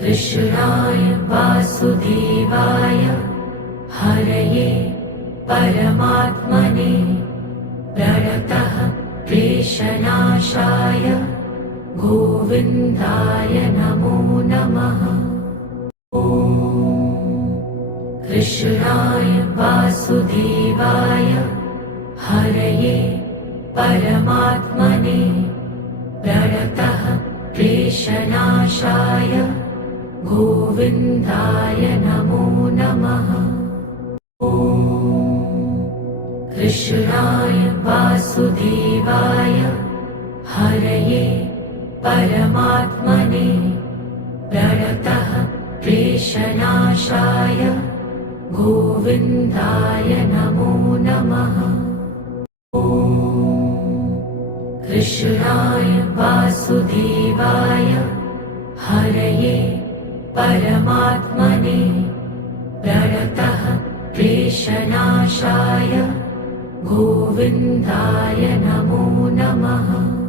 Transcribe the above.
कृष्णाय वासुदेवाय हरये परमात्मने प्रणतः क्लेशनाशाय गोविन्दाय नमो नमः। कृष्णाय वासुदेवाय हरये परमात्मने प्रणतः क्लेशनाशाय गोविन्दाय नमो नमः। कृष्णाय वासुदेवाय हरये परमात्मने प्रणतः क्लेशनाशाय गोविन्दाय नमो नमः। कृष्णाय वासुदेवाय हरये परमात्मने प्रणतः क्लेशनाशाय गोविन्दाय नमो नमः।